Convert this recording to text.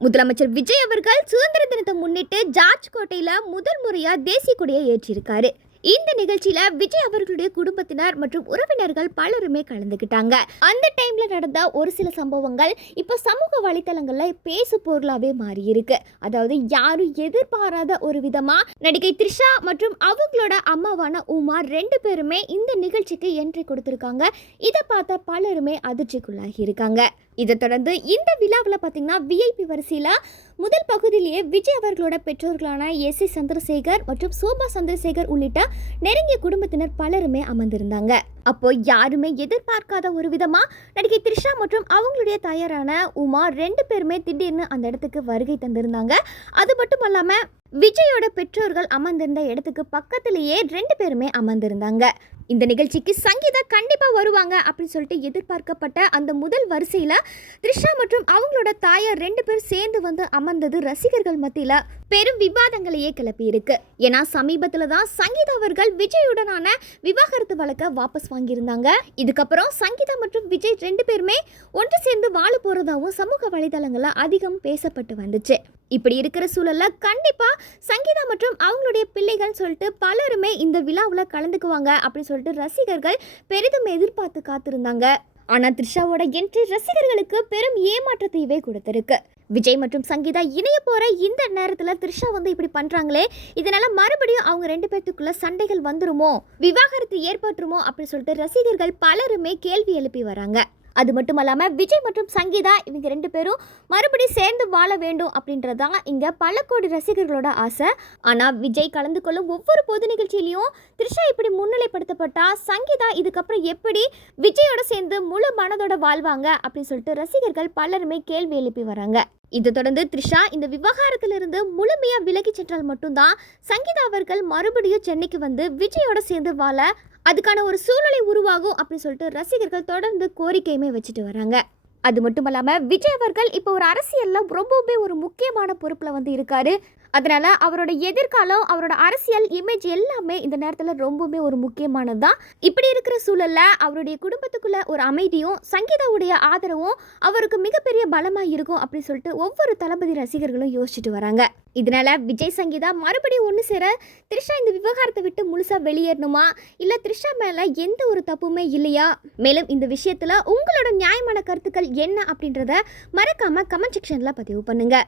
முதலமைச்சர் விஜய் அவர்கள் சுதந்திர தினத்தை முன்னிட்டு ஜார்ஜ் கோட்டையில முதல் முறையா தேசிய கொடியை ஏற்றிருக்காரு. இந்த நிகழ்ச்சியில விஜய் அவர்களுடைய குடும்பத்தினர் மற்றும் உறவினர்கள் பலருமே கலந்துக்கிட்டாங்க. அந்த டைம்ல நடந்த ஒரு சில சம்பவங்கள் இப்ப சமூக வலைத்தளங்கள்ல பேசு பொருளாவே மாறி இருக்கு. அதாவது யாரும் எதிர்பாராத ஒரு விதமா நடிகை த்ரிஷா மற்றும் அவங்களோட அம்மாவான உமா 2 பேருமே இந்த நிகழ்ச்சிக்கு என்ட்ரி கொடுத்திருக்காங்க. இதை பார்த்த பலருமே அதிர்ச்சிக்குள்ளாகி இருக்காங்க. இதை தொடர்ந்து இந்த விழாவில் பார்த்தீங்கன்னா விஐபி வரிசையில் முதல் பகுதியிலேயே விஜய் அவர்களோட பெற்றோர்களான எஸ். சந்திரசேகர் மற்றும் சோபா சந்திரசேகர் உள்ளிட்ட நெருங்கிய குடும்பத்தினர் பலருமே அமர்ந்திருந்தாங்க. அப்போ யாருமே எதிர்பார்க்காத ஒரு விதமா நடிகை த்ரிஷா மற்றும் அவங்களுடைய தாயாரான உமா 2 பேருமே திடீர்னு அந்த இடத்துக்கு வருகை தந்திருந்தாங்க. அது மட்டும் இல்லாம விஜயோட பெற்றோர்கள் அமர்ந்திருந்த இடத்துக்கு பக்கத்திலேயே 2 பேருமே அமர்ந்திருந்தாங்க. இந்த நிகழ்ச்சிக்கு சங்கீதா கண்டிப்பா வருவாங்க அப்படின்னு சொல்லிட்டு எதிர்பார்க்கப்பட்ட அந்த முதல் வரிசையில த்ரிஷா மற்றும் அவங்களோட தாயார் 2 பேர் சேர்ந்து வந்து அமர்ந்தது ரசிகர்கள் மத்தியில பெரும் விவாதங்களையே கிளப்பி இருக்கு. ஏன்னா சமீபத்துல தான் சங்கீதா அவர்கள் விஜயுடனான விவாகரத்து வழக்க வாபஸ் வாங்கியிருந்தாங்க. இதுக்கப்புறம் சங்கீதா மற்றும் விஜய் 2 பேருமே ஒன்று சேர்ந்து வாழ போறதாவும் சமூக வலைதளங்கள்ல அதிகம் பேசப்பட்டு வந்துச்சு. இப்படி இருக்கிற சூழல்ல கண்டிப்பா சங்கீதா மற்றும் அவங்களுடைய பிள்ளைகள் சொல்லிட்டு பலருமே இந்த விழாவில் கலந்துக்குவாங்க அப்படின்னு சொல்லிட்டு ரசிகர்கள் பெரிதும் எதிர்பார்த்து காத்திருந்தாங்க. ஆனா த்ரிஷாவோட என்ட்ரி ரசிகர்களுக்கு பெரும் ஏமாற்றத்தையே கொடுத்திருக்கு. விஜய் மற்றும் சங்கீதா இணைய போற இந்த நேரத்துல த்ரிஷா வந்து இப்படி பண்றாங்களே, இதனால மறுபடியும் அவங்க 2 பேத்துக்குள்ள சண்டைகள் வந்துருமோ, விவாகரத்து ஏற்பட்டுருமோ அப்படின்னு சொல்லிட்டு ரசிகர்கள் பலருமே கேள்வி எழுப்பி வராங்க. அது மட்டும் இல்லாமல் விஜய் மற்றும் சங்கீதா இவங்க 2 பேரும் மறுபடியும் சேர்ந்து வாழ வேண்டும் அப்படின்றதான் இங்கே பல கோடி ரசிகர்களோட ஆசை. ஆனால் விஜய் கலந்து கொள்ளும் ஒவ்வொரு பொது நிகழ்ச்சியிலையும் த்ரிஷா இப்படி முன்னிலைப்படுத்தப்பட்டா சங்கீதா இதுக்கப்புறம் எப்படி விஜயோட சேர்ந்து முழு மனதோட வாழ்வாங்க அப்படின்னு சொல்லிட்டு ரசிகர்கள் பலருமே கேள்வி எழுப்பி வராங்க. இதை தொடர்ந்து த்ரிஷா இந்த விவகாரத்திலிருந்து முழுமையாக விலகி சென்றால் மட்டும்தான் சங்கீதா அவர்கள் மறுபடியும் சென்னைக்கு வந்து விஜயோட சேர்ந்து வாழ அதுக்கான ஒரு சூழ்நிலை உருவாகும் அப்படின்னு சொல்லிட்டு ரசிகர்கள் தொடர்ந்து கோரிக்கையுமே வச்சுட்டு வராங்க. அது மட்டும் இல்லாமல் விஜய் அவர்கள் இப்போ ஒரு அரசியலில் ரொம்பவே ஒரு முக்கியமான பொறுப்பில் வந்து இருக்காரு. அதனால அவரோட எதிர்காலம், அவரோட அரசியல் இமேஜ் எல்லாமே இந்த நேரத்தில் ரொம்பவே ஒரு முக்கியமானது தான். இப்படி இருக்கிற சூழல்ல அவருடைய குடும்பத்துக்குள்ள ஒரு அமைதியும் சங்கீதாவுடைய ஆதரவும் அவருக்கு மிகப்பெரிய பலமாக இருக்கும் அப்படின்னு சொல்லிட்டு ஒவ்வொரு தளபதி ரசிகர்களும் யோசிச்சுட்டு வராங்க. இதனால விஜய் சங்கீதா மறுபடியும் ஒன்று சேர த்ரிஷா இந்த விவகாரத்தை விட்டு முழுசாக வெளியேறணுமா, இல்லை த்ரிஷா மேலே எந்த ஒரு தப்புமே இல்லையா? மேலும் இந்த விஷயத்தில் உங்களோட நியாயமான கருத்துக்கள் என்ன அப்படின்றத மறக்காம கமெண்ட் செக்ஷனில் பதிவு பண்ணுங்க.